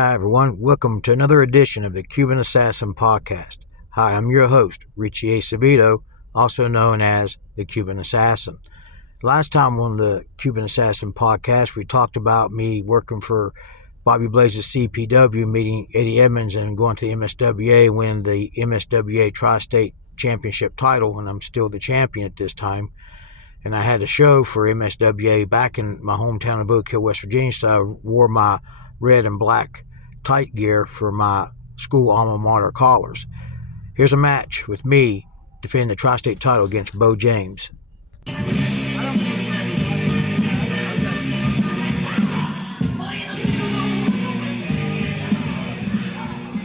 Hi, everyone. Welcome to another edition of the Cuban Assassin Podcast. Hi, I'm your host, Richie Acevedo, also known as the Cuban Assassin. Last time on the Cuban Assassin Podcast, we talked about me working for Bobby Blaze's CPW, meeting Eddie Edmonds and going to MSWA, winning the MSWA Tri-State Championship title, and I'm still the champion at this time. And I had a show for MSWA back in my hometown of Oak Hill, West Virginia, so I wore my red and black tight gear for my school alma mater collars. Here's a match with me defending the Tri-State title against Bo James.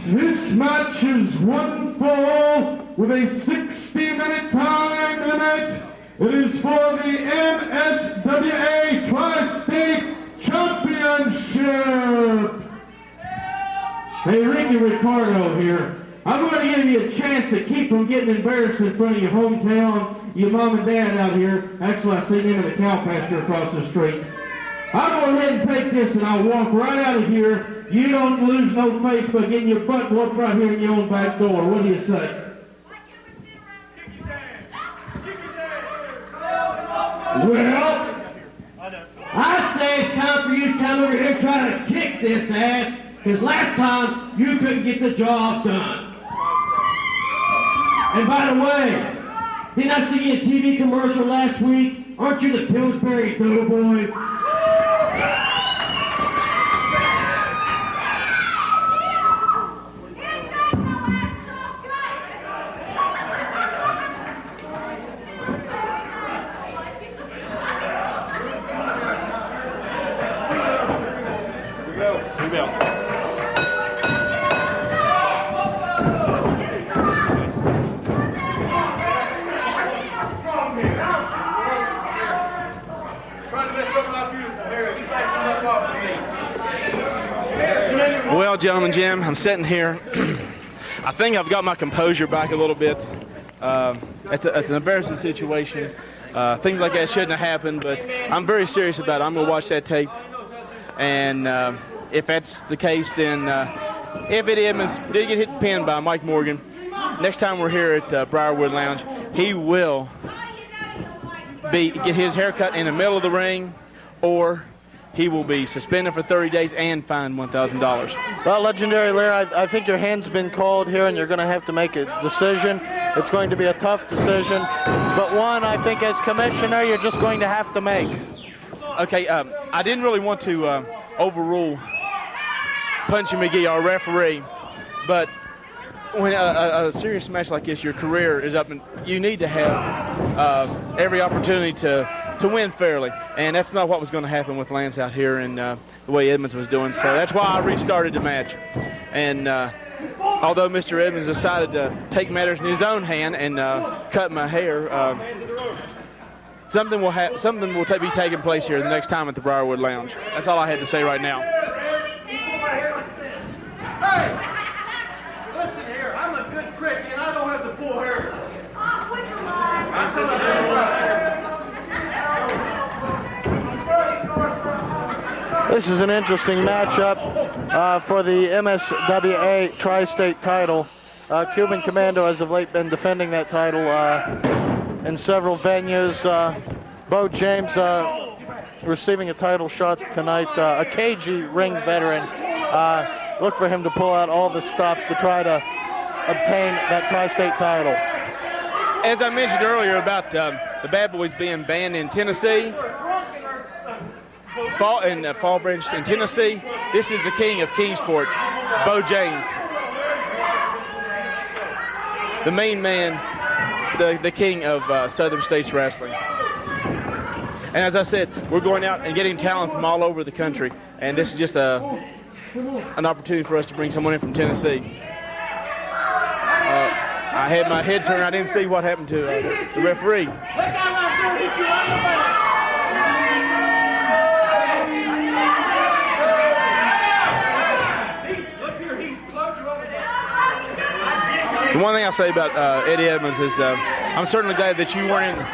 This match is one fall with a 60-minute time limit. It is for the MSWA Tri-State Championship. Hey, Ricky Ricardo here. I'm going to give you a chance to keep from getting embarrassed in front of your hometown, your mom and dad out here. Actually, I see them in the cow pasture across the street. I'll go ahead and take this and I'll walk right out of here. You don't lose no face by getting your butt whooped right here in your own back door. What do you say? Well, I say it's time for you to come over here and try to kick this ass, because last time you couldn't get the job done. And by the way, didn't I see you in a TV commercial last week? Aren't you the Pillsbury Doughboy? Well, gentlemen, Jim, I'm sitting here. I think I've got my composure back a little bit. It's an embarrassing situation. Things like that shouldn't have happened, but I'm very serious about it. I'm going to watch that tape. And if that's the case, then if Eddie Edmonds did get hit the pin by Mike Morgan, next time we're here at Briarwood Lounge, he will get his haircut in the middle of the ring, or he will be suspended for 30 days and fined $1,000. Well, Legendary Larry, I think your hand's been called here, and you're going to have to make a decision. It's going to be a tough decision, but one I think as commissioner you're just going to have to make. Okay, I didn't really want to overrule Punchy McGee, our referee, but when a serious match like this, your career is up, and you need to have every opportunity to win fairly, and that's not what was going to happen with Lance out here and the way Edmonds was doing. So that's why I restarted the match. And although Mr. Edmonds decided to take matters in his own hand and cut my hair, something will be taking place here the next time at the Briarwood Lounge. That's all I had to say right now. Hey, listen here. I'm a good Christian. I don't have to pull hair. This is an interesting matchup for the MSWA Tri-State title. Cuban Commando has of late been defending that title in several venues. Bo James receiving a title shot tonight, a cagey ring veteran. Look for him to pull out all the stops to try to obtain that Tri-State title. As I mentioned earlier about the Bad Boys being banned in Tennessee, Fall Branch in Tennessee, this is the king of Kingsport, Bo James. The main man, the king of Southern States Wrestling. And as I said, we're going out and getting talent from all over the country, and this is just an opportunity for us to bring someone in from Tennessee. I had my head turned. I didn't see what happened to the referee. The one thing I'll say about Eddie Edmonds is I'm certainly glad that you weren't in.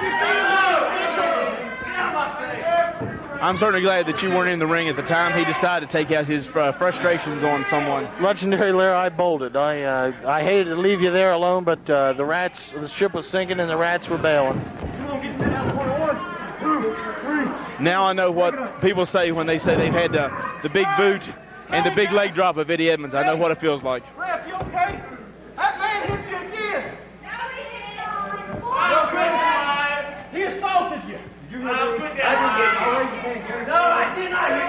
I'm certainly glad that you weren't in the ring at the time. He decided to take out his frustrations on someone. Legendary Lair, I bolted. I hated to leave you there alone, but the ship was sinking and the rats were bailing. Now I know what people say when they say they've had the big boot and the big leg drop of Eddie Edmonds. I know what it feels like. Ref, you okay? That man hit you again. He assaulted you. I didn't get you. No, I did not hit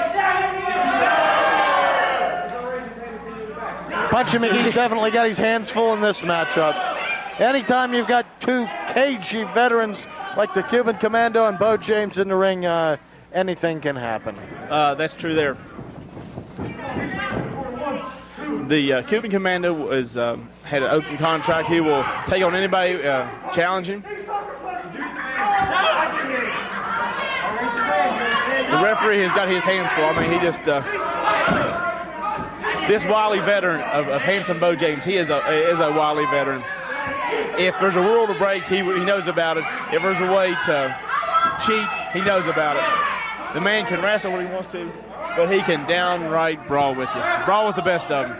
you. Punchy McGee's definitely got his hands full in this matchup. Anytime you've got two cagey veterans like the Cuban Commando and Bo James in the ring, anything can happen. That's true there. The Cuban Commando had an open contract. He will take on anybody challenging. The referee has got his hands full. I mean, he just this wily veteran of handsome Bo James. He is a wily veteran. If there's a rule to break, he knows about it. If there's a way to cheat, he knows about it. The man can wrestle when he wants to, but he can downright brawl with you. Brawl with the best of them.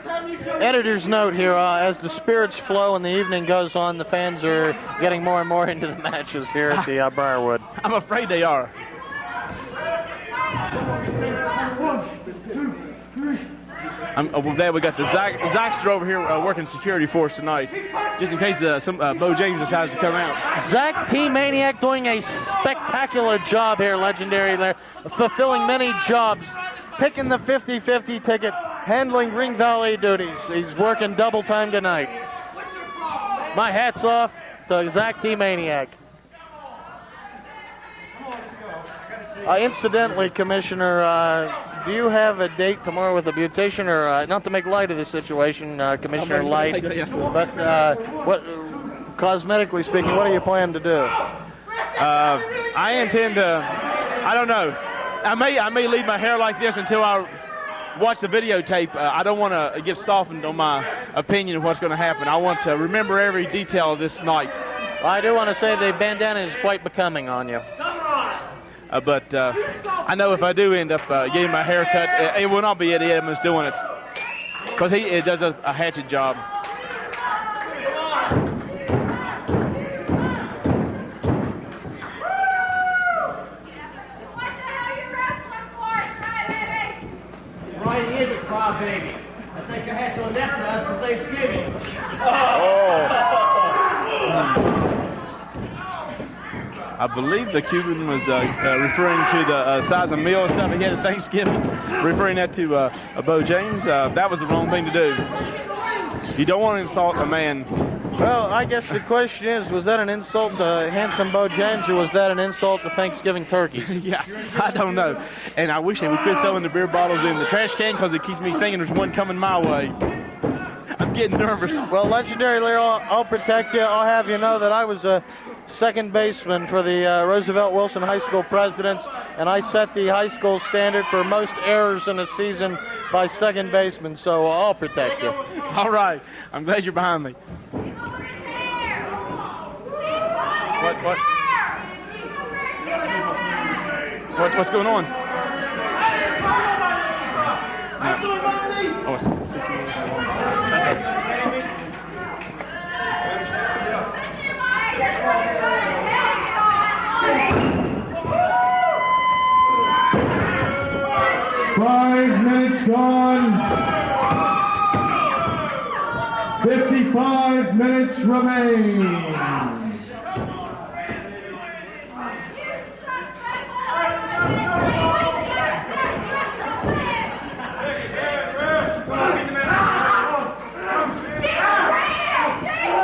Editor's note here, as the spirits flow and the evening goes on, the fans are getting more and more into the matches here at the Briarwood. I'm afraid they are. I'm glad we got the Zachster over here working security for us tonight, just in case Bo James decides to come out. Zach T. Maniac doing a spectacular job here, Legendary there, fulfilling many jobs, picking the 50-50 ticket, handling ring valet duties. He's working double time tonight. My hat's off to Zach T. Maniac. Incidentally, Commissioner, do you have a date tomorrow with a beautician, or not to make light of the situation, Commissioner Light, but what, cosmetically speaking, what are you planning to do? I intend to, I don't know. I may leave my hair like this until I watch the videotape. I don't want to get softened on my opinion of what's going to happen. I want to remember every detail of this night. I do want to say the bandana is quite becoming on you. But I know if I do end up getting my hair cut, it will not be Eddie Edmonds doing it, because he does a hatchet job. Right, he is a crybaby. I think I had some of that size for Thanksgiving. I believe the Cuban was referring to the size of meal stuff he had at Thanksgiving, referring that to Bo James. That was the wrong thing to do. You don't want to insult a man. Well, I guess the question is, was that an insult to handsome Bo James, or was that an insult to Thanksgiving turkeys? Yeah, I don't know. And I wish they would quit throwing the beer bottles in the trash can, because it keeps me thinking there's one coming my way. I'm getting nervous. Well, Legendary Lair, I'll protect you. I'll have you know that I was a second baseman for the Roosevelt Wilson High School Presidents, and I set the high school standard for most errors in a season by second baseman, so I'll protect you. All right. I'm glad you're behind me. What's going on? Oh, it's 6 minutes long. Five minutes gone. 55 minutes remain.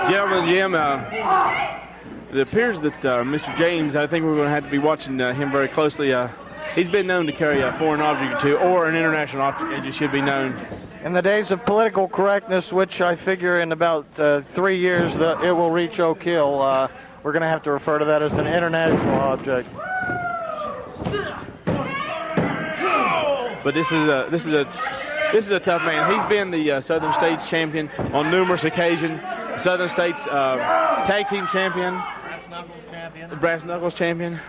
Gentlemen, Jim, it appears that Mr. James, I think we're going to have to be watching him very closely. He's been known to carry a foreign object or two, or an international object, it should be known. In the days of political correctness, which I figure in about 3 years that it will reach Oak Hill, we're going to have to refer to that as an international object. But this is a tough man. He's been the Southern States champion on numerous occasions. Southern States tag team champion. Brass knuckles champion. Brass knuckles champion.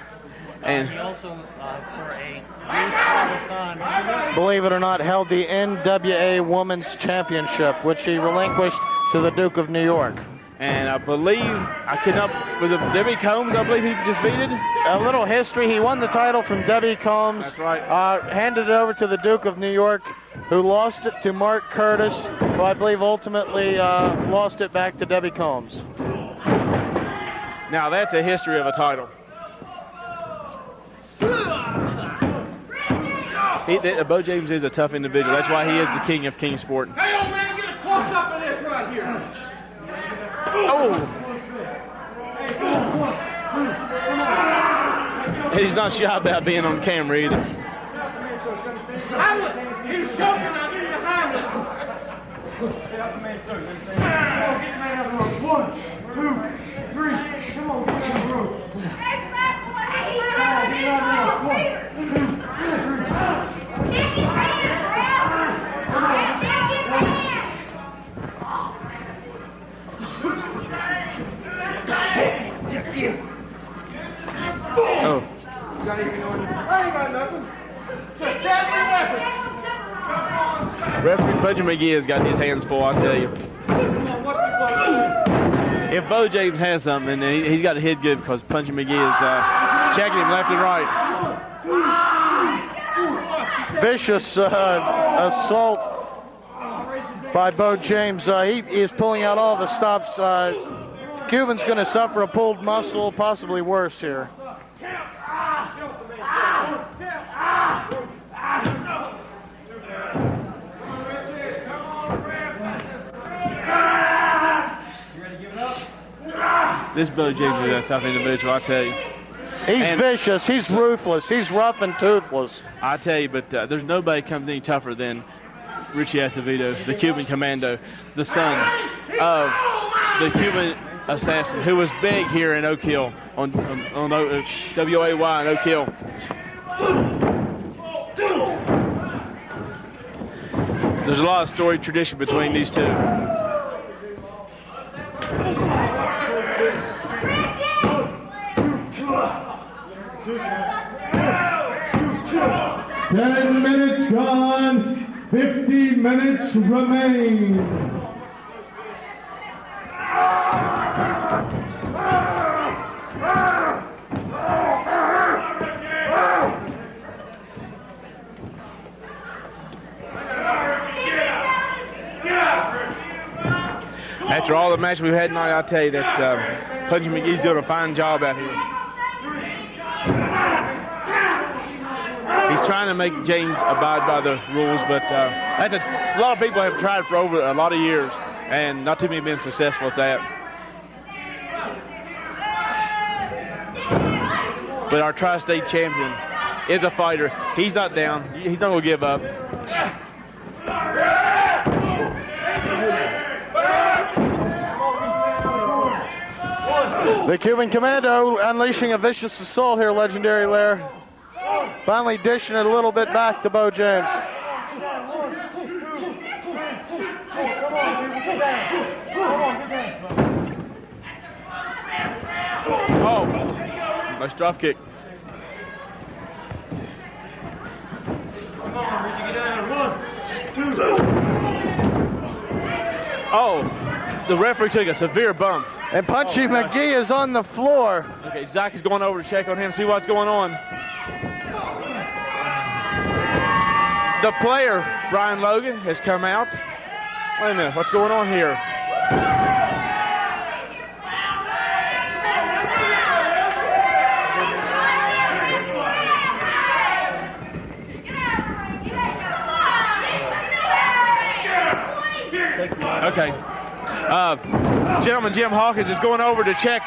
And he also, for a youth marathon, Believe it or not, held the NWA Women's Championship, which he relinquished to the Duke of New York. And I believe, was it Debbie Combs, I believe he defeated? A little history, he won the title from Debbie Combs. That's right. Handed it over to the Duke of New York, who lost it to Mark Curtis, who I believe ultimately lost it back to Debbie Combs. Now that's a history of a title. Bo James is a tough individual. That's why he is the king of Kingsport. Hey, old man, get a close-up of this right here. Oh! And he's not shy about being on camera either. He was choking, I'll give you the Heimlich. 1, 2, 3, come on, get on the road. 1, 2, 3. Oh. I ain't got nothing. Just deadly weapon. Referee Puncher McGee has got his hands full, I'll tell you. If Bo James has something, then he's got to hit good because Puncher McGee is checking him left and right. Vicious assault by Bo James. He is pulling out all the stops. Cuban's going to suffer a pulled muscle, possibly worse here. This Bo James is a tough individual, I tell you. He's vicious, he's ruthless, he's rough and toothless. I tell you, but there's nobody comes any tougher than Richie Acevedo, the Cuban Commando, the son of the Cuban assassin, who was big here in Oak Hill, on WAY in Oak Hill. There's a lot of story tradition between these two. Ten minutes gone, 50 minutes remain. After all the matches we've had tonight, I'll tell you that Puncher McGee's doing a fine job out here. He's trying to make James abide by the rules, but a lot of people have tried for over a lot of years, and not too many have been successful at that. But our tri-state champion is a fighter. He's not down. He's not going to give up. The Cuban Commando unleashing a vicious assault here, Legendary Lair. Finally dishing it a little bit back to Bo James. Oh, nice drop kick. Oh, the referee took a severe bump. And Punchy McGee is on the floor. Okay, Zach is going over to check on him, see what's going on. The player, Brian Logan, has come out. Wait a minute, what's going on here? Okay. Gentleman Jim Hawkins is going over to check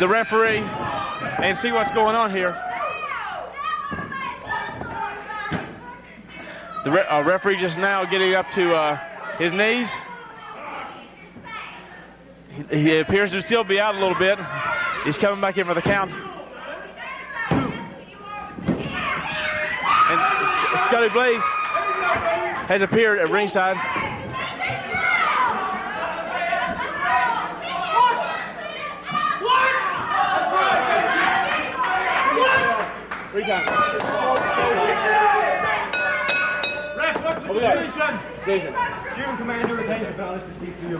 the referee and see what's going on here. The referee just now getting up to his knees. He appears to still be out a little bit. He's coming back in for the count. And Scotty Blaze has appeared at ringside. 3 times. Ref, what's the decision? Decision. Cuban Commando retains the belt. Let's speak to you.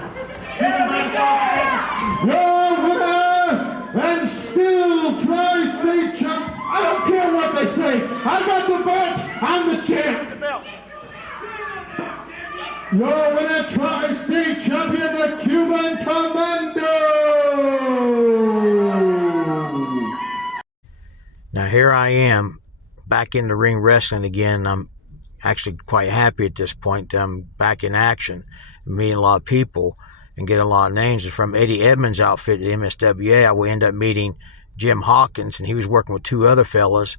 Your winner and still Tri-State champ. I don't care what they say. I got the belt. I'm the champ. The belt. Your winner, Tri-State champion, the Cuban Commando. Now here I am back in the ring wrestling again. I'm actually quite happy at this point. I'm back in action, meeting a lot of people and getting a lot of names. From Eddie Edmonds' outfit at MSWA, I will end up meeting Jim Hawkins, and he was working with 2 other fellas,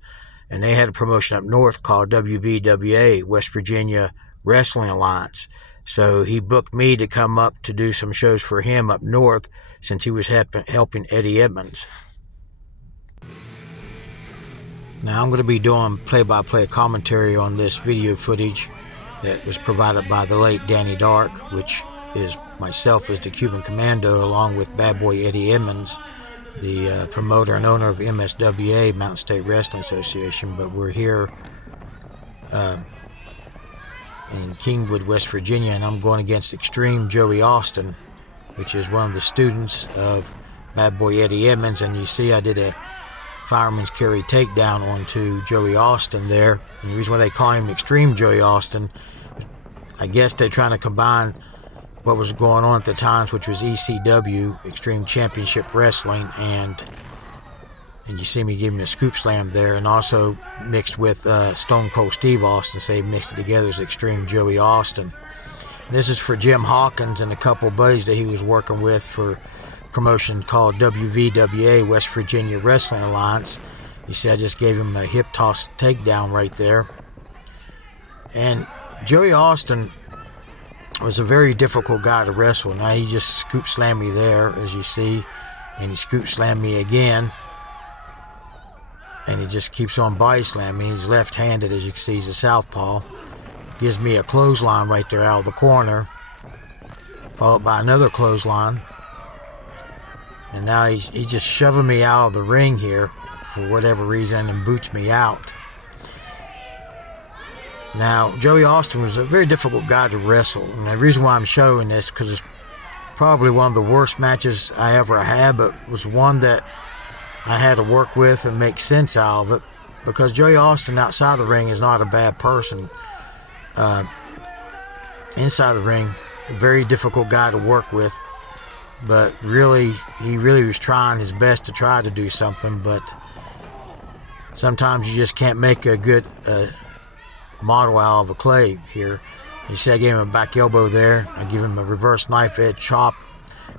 and they had a promotion up north called WVWA, West Virginia Wrestling Alliance. So he booked me to come up to do some shows for him up north since he was helping Eddie Edmonds. Now I'm going to be doing play-by-play commentary on this video footage that was provided by the late Danny Dark, which is myself as the Cuban Commando, along with Bad Boy Eddie Edmonds, the promoter and owner of MSWA, Mountain State Wrestling Association. But we're here in Kingwood, West Virginia, and I'm going against Extreme Joey Austin, which is one of the students of Bad Boy Eddie Edmonds. And you see I did a fireman's carry takedown onto Joey Austin there. And the reason why they call him Extreme Joey Austin, I guess they're trying to combine what was going on at the times, which was ECW, Extreme Championship Wrestling, and you see me give him a scoop slam there, and also mixed with Stone Cold Steve Austin, so they mixed it together as Extreme Joey Austin. This is for Jim Hawkins and a couple buddies that he was working with for a promotion called WVWA, West Virginia Wrestling Alliance. You see I just gave him a hip toss takedown right there. And Joey Austin was a very difficult guy to wrestle. Now he just scoop slammed me there, as you see, and he scoop slammed me again. And he just keeps on body slamming. He's left-handed, as you can see. He's a southpaw. Gives me a clothesline right there out of the corner, followed by another clothesline. And now he's just shoving me out of the ring here for whatever reason and boots me out. Now, Joey Austin was a very difficult guy to wrestle. And the reason why I'm showing this, because it's probably one of the worst matches I ever had, but was one that I had to work with and make sense out of it, because Joey Austin outside the ring is not a bad person. Inside the ring, a very difficult guy to work with, but really, he really was trying his best to try to do something, but sometimes you just can't make a good model out of a clay here. You see I gave him a back elbow there. I give him a reverse knife edge chop.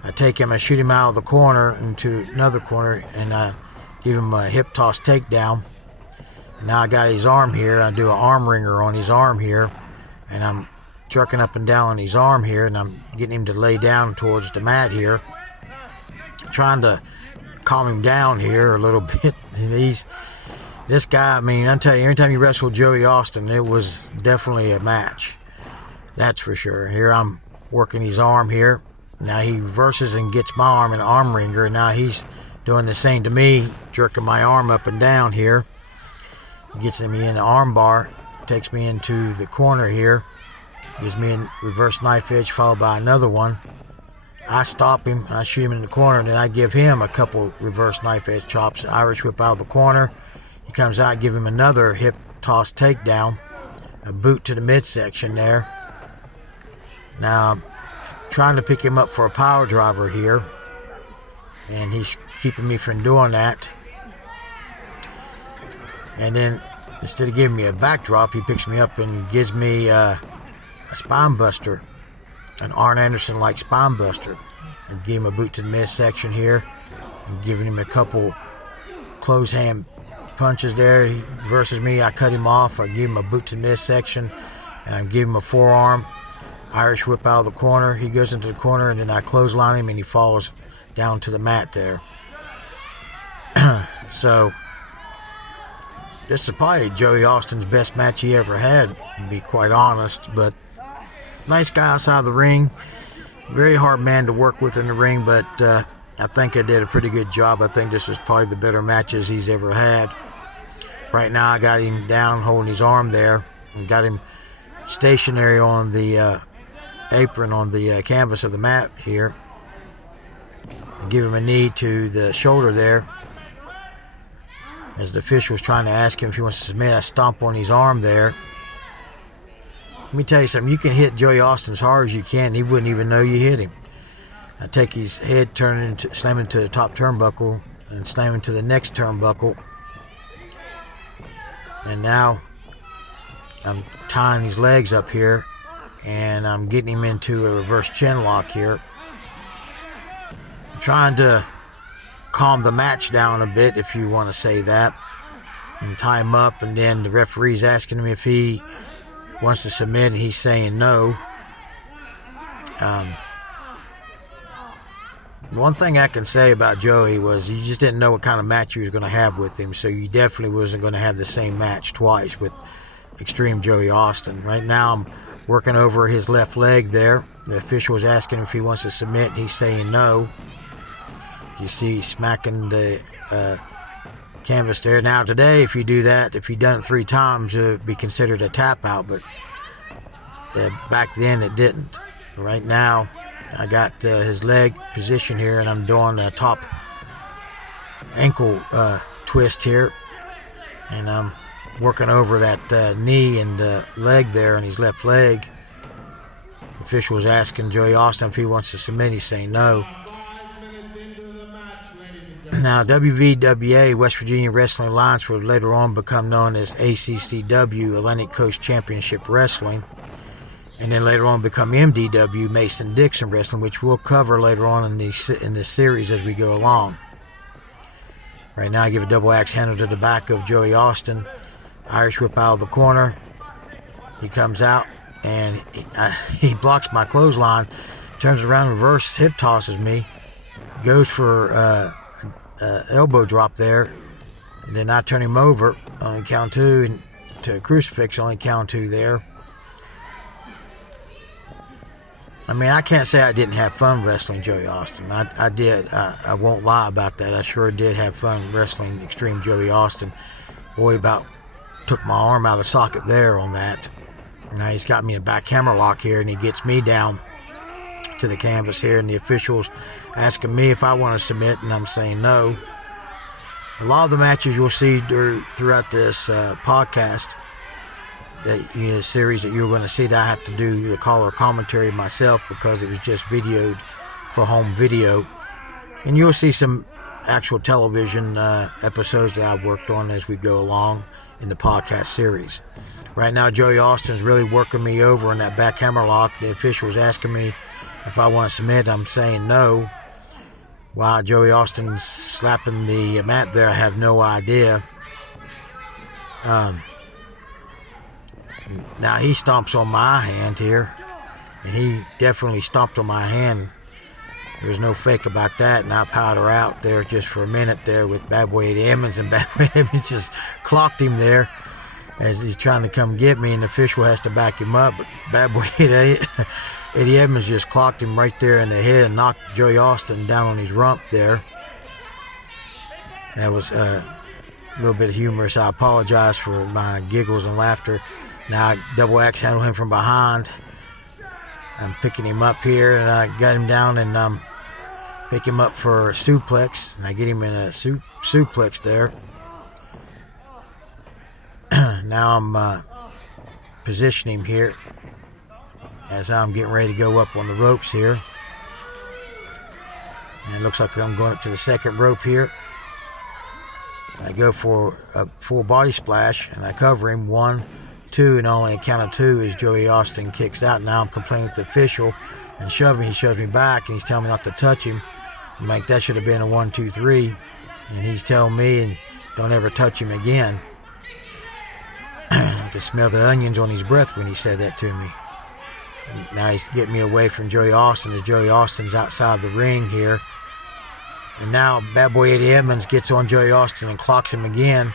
I take him, I shoot him out of the corner into another corner, and I give him a hip toss takedown. And now I got his arm here. I do an arm wringer on his arm here, and I'm jerking up and down on his arm here, and I'm getting him to lay down towards the mat here, trying to calm him down here a little bit. This guy, I mean, I tell you, every time you wrestle Joey Austin, it was definitely a match. That's for sure. Here I'm working his arm here. Now he reverses and gets my arm in an arm wringer. Now he's doing the same to me, jerking my arm up and down here. He gets me in the arm bar, takes me into the corner here, gives me a reverse knife edge followed by another one. I stop him, and I shoot him in the corner, and then I give him a couple reverse knife edge chops, Irish whip out of the corner. He comes out, give him another hip toss takedown, a boot to the midsection there. Now I'm trying to pick him up for a power driver here, and he's keeping me from doing that. And then instead of giving me a backdrop, he picks me up and gives me a spine buster, an Arn Anderson like spine buster. I give him a boot to the midsection here, and giving him a couple close hand punches there. He versus me, I cut him off, I give him a boot to the midsection, and I give him a forearm Irish whip out of the corner. He goes into the corner, and then I clothesline him, and he falls down to the mat there. So this is probably Joey Austin's best match he ever had, to be quite honest. But nice guy outside the ring, very hard man to work with in the ring, but I think I did a pretty good job. I think this was probably the better matches he's ever had. Right now I got him down holding his arm there and got him stationary on the apron on the canvas of the mat here. And give him a knee to the shoulder there. As the official was trying to ask him if he wants to submit, I stomp on his arm there. Let me tell you something, you can hit Joey Austin as hard as you can, and he wouldn't even know you hit him. I take his head, turn it into, slam into the top turnbuckle, and slam into the next turnbuckle. And now I'm tying his legs up here, and I'm getting him into a reverse chin lock here. I'm trying to calm the match down a bit, if you want to say that, and tie him up, and then the referee's asking him if he wants to submit, and he's saying no. One thing I can say about Joey was you just didn't know what kind of match you was going to have with him, so you definitely wasn't going to have the same match twice with Extreme Joey Austin. Right now I'm working over his left leg there. The official was asking him if he wants to submit, and he's saying no. You see he's smacking the canvas there. Now today, if you do that, if you done it 3 times, it would be considered a tap out, but back then it didn't. Right now I got his leg position here, and I'm doing a top ankle twist here, and I'm working over that knee and leg there on his left leg. The official was asking Joey Austin if he wants to submit. He's saying no. Now, WVWA, West Virginia Wrestling Alliance, would later on become known as ACCW, Atlantic Coast Championship Wrestling, and then later on become MDW, Mason-Dixon Wrestling, which we'll cover later on in this series as we go along. Right now, I give a double axe handle to the back of Joey Austin. Irish whip out of the corner. He comes out, and he blocks my clothesline, turns around, reverse hip tosses me, goes for elbow drop there, and then I turn him over, only count 2, and to a crucifix, only count 2 there. I mean, I can't say I didn't have fun wrestling Joey Austin. I did. I won't lie about that. I sure did have fun wrestling Extreme Joey Austin. Boy, about took my arm out of the socket there on that. Now he's got me in a back hammer lock here, and he gets me down to the canvas here, and the officials asking me if I want to submit, and I'm saying no. A lot of the matches you'll see throughout this podcast, that series that you're going to see, that I have to do the color commentary myself because it was just videoed for home video, and you'll see some actual television episodes that I've worked on as we go along in the podcast series. Right now, Joey Austin's really working me over in that back hammer lock. The official was asking me if I want to submit. I'm saying no. While Joey Austin's slapping the mat there, I have no idea. Now he stomps on my hand here, and he definitely stomped on my hand. There's no fake about that, and I powder out there just for a minute there with Bad Boy Eddie Edmonds, and Bad Boy Edmonds just clocked him there as he's trying to come get me, and the official has to back him up. But Bad Boy Eddie Edmonds just clocked him right there in the head and knocked Joey Austin down on his rump there. That was a little bit humorous. I apologize for my giggles and laughter. Now I double axe handle him from behind. I'm picking him up here, and I got him down, and pick him up for a suplex, and I get him in a suplex there. Now I'm positioning him here as I'm getting ready to go up on the ropes here. And it looks like I'm going up to the second rope here. I go for a full body splash, and I cover him 1, 2, and only a count of 2 as Joey Austin kicks out. Now I'm complaining with the official and shoving. He shoves me back, and he's telling me not to touch him. I'm like, that should have been a 1, 2, 3. And he's telling me, and don't ever touch him again. I could smell the onions on his breath when he said that to me. And now he's getting me away from Joey Austin as Joey Austin's outside the ring here. And now Bad Boy Eddie Edmonds gets on Joey Austin and clocks him again.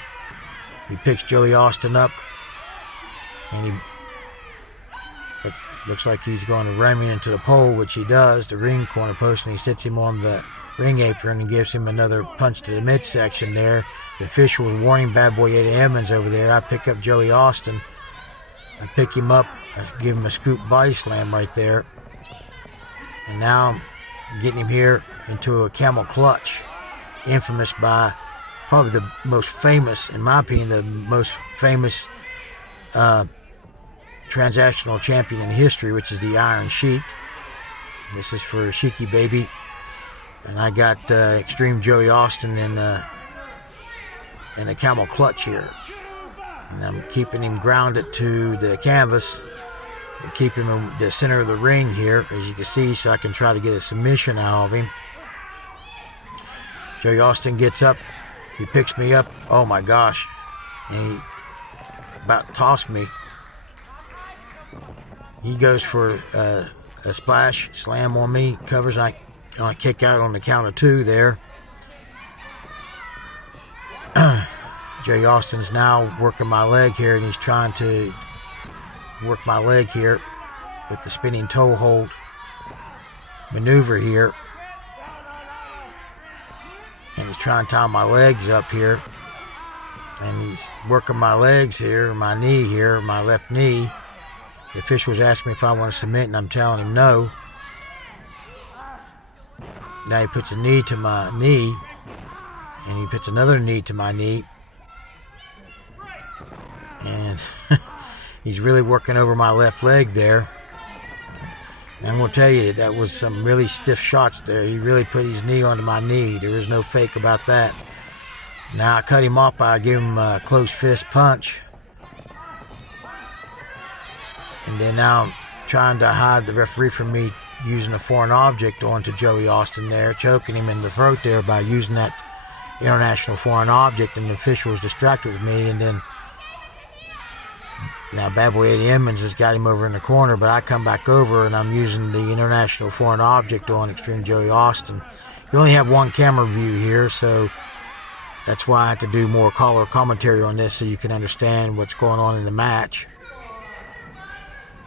He picks Joey Austin up, and it looks like he's going to ram him into the pole, which he does, the ring corner post, and he sits him on the ring apron and gives him another punch to the midsection there. The official was warning Bad Boy Eddie Edmonds over there. I pick up Joey Austin. I pick him up. I give him a scoop body slam right there. And now I'm getting him here into a camel clutch. Infamous by probably the most famous, in my opinion, the most famous transactional champion in history, which is the Iron Sheik. This is for Sheiky Baby. And I got Extreme Joey Austin in a camel clutch here. And I'm keeping him grounded to the canvas. And keep him in the center of the ring here, as you can see, so I can try to get a submission out of him. Joey Austin gets up. He picks me up. Oh my gosh. And he about tossed me. He goes for a splash slam on me. Covers. I kick out on the count of 2 there. Joey Austin's now working my leg here, and he's trying to work my leg here with the spinning toe hold maneuver here. And he's trying to tie my legs up here. And he's working my legs here, my knee here, my left knee. The official was asking me if I want to submit, and I'm telling him no. Now he puts a knee to my knee, and he puts another knee to my knee. And he's really working over my left leg there. And I'm going to tell you, that was some really stiff shots there. He really put his knee onto my knee. There was no fake about that. Now I cut him off by giving him a closed fist punch. And then now I'm trying to hide the referee from me using a foreign object onto Joey Austin there, choking him in the throat there by using that international foreign object, and the official was distracted with me. And then now Bad Boy Eddie Edmonds has got him over in the corner, but I come back over and I'm using the international foreign object on Extreme Joey Austin. You only have one camera view here, so that's why I have to do more color commentary on this so you can understand what's going on in the match.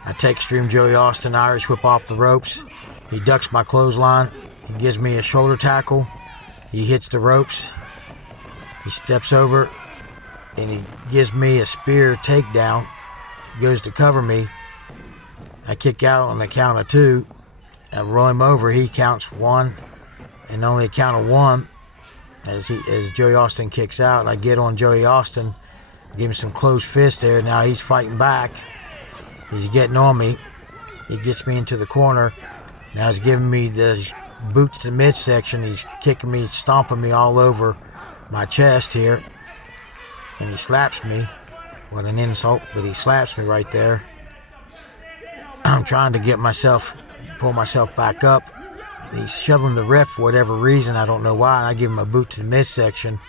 I take Extreme Joey Austin Irish whip off the ropes. He ducks my clothesline. He gives me a shoulder tackle. He hits the ropes. He steps over and he gives me a spear takedown. He goes to cover me. I kick out on the count of 2. I roll him over. He counts 1 and only a count of 1 as Joey Austin kicks out. I get on Joey Austin, give him some closed fists there. Now he's fighting back. He's getting on me. He gets me into the corner. Now he's giving me the boots to midsection. He's kicking me, stomping me all over my chest here. And he slaps me with an insult, but he slaps me right there. I'm trying to pull myself back up. He's shoving the ref for whatever reason. I don't know why. And I give him a boot to the midsection.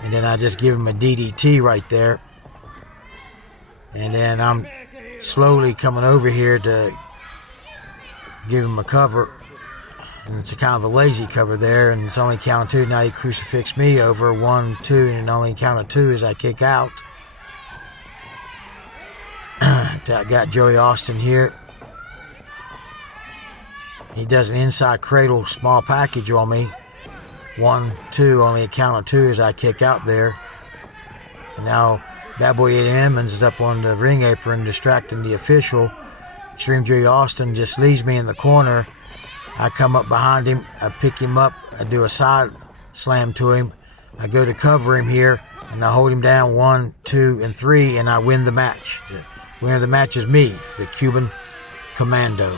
And then I just give him a DDT right there. And then I'm slowly coming over here to give him a cover, and it's a kind of a lazy cover there, and it's only count 2. Now he crucifixed me over 1, 2, and only count of 2 as I kick out. I got Joey Austin here. He does an inside cradle small package on me. 1, 2, only a count of 2 as I kick out there. And now Bad Boy Eddie Edmonds is up on the ring apron distracting the official. Extreme Joey Austin just leaves me in the corner. I come up behind him. I pick him up. I do a side slam to him. I go to cover him here, and I hold him down 1, 2, and 3, and I win the match. The winner of the match is me, the Cuban Commando.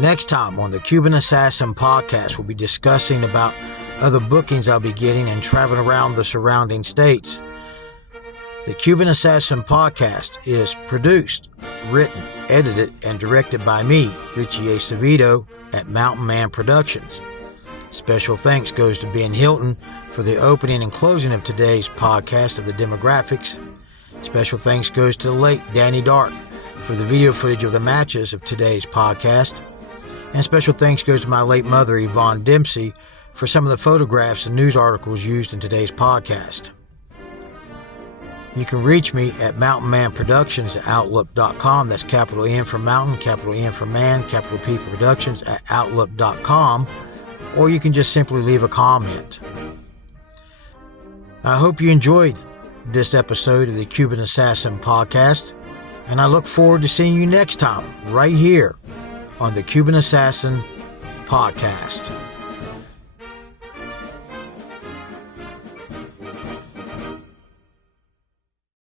Next time on the Cuban Assassin podcast, we'll be discussing about other bookings I'll be getting and traveling around the surrounding states. The Cuban Assassin podcast is produced, written, edited, and directed by me, Richie Acevedo, at Mountain Man Productions. Special thanks goes to Ben Hilton for the opening and closing of today's podcast of the demographics. Special thanks goes to the late Danny Dark for the video footage of the matches of today's podcast. And special thanks goes to my late mother, Yvonne Dempsey, for some of the photographs and news articles used in today's podcast. You can reach me at mountainmanproductions@outlook.com. That's capital N for mountain, capital N for man, capital P for productions at outlook.com. Or you can just simply leave a comment. I hope you enjoyed this episode of the Cuban Assassin Podcast, and I look forward to seeing you next time right here on the Cuban Assassin Podcast.